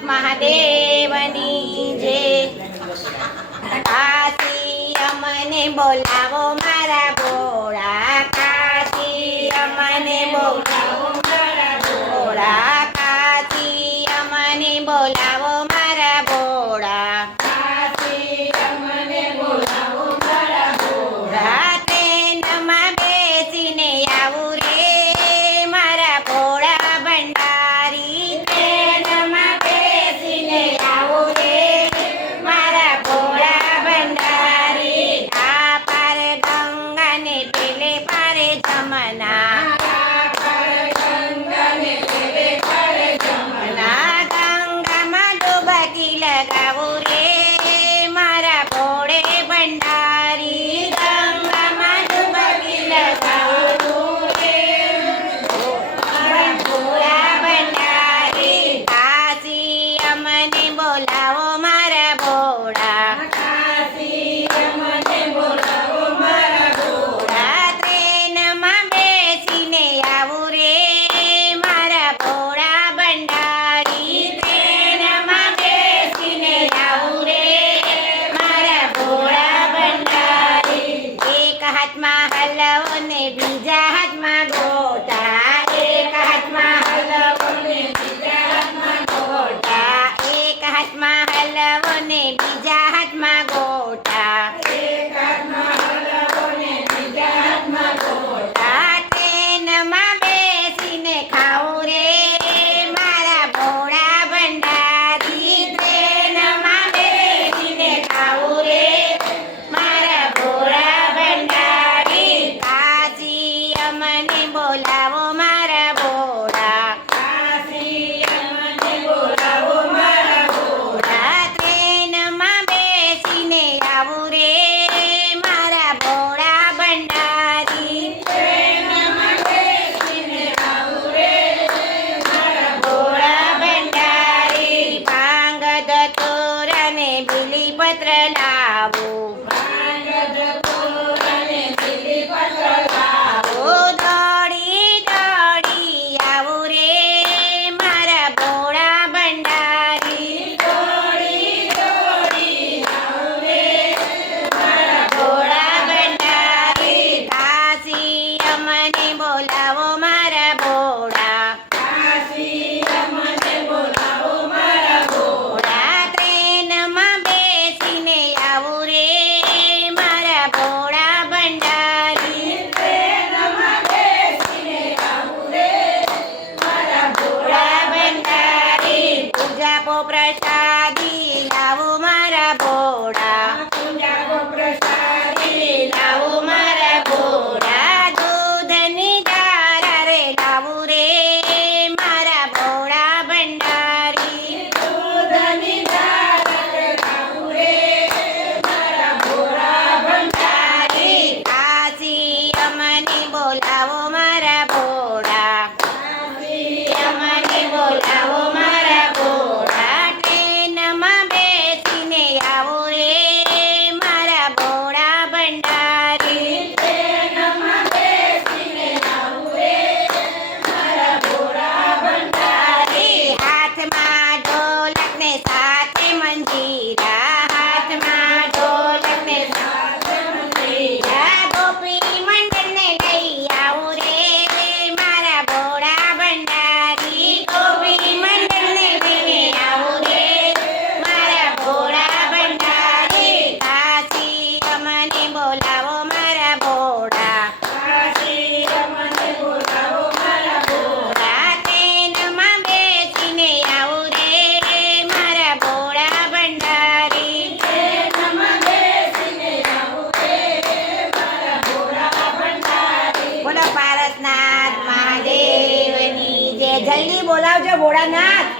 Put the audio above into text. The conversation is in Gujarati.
મહાદેવની જય કાશી અમને બોલાવો મારા más. Petrella. પ્રસાદી લાવો મારા બોડા પૂજાગો પ્રસાદી લાવો મારા બોડા દૂધની દારા રે લાવું રે મારા બોડા ભંડારી. દૂધની દારા લાવું રે મારા બોડા ભંડારી. કાશી અમને બોલાવો બોલાવો મારા બોડા મને બોલાવો આવું રે મારા બોડા ભંડારી. બોલો પારસનાથ મહાદેવની જય જલ્દી બોલાવજો ભોળાનાથ.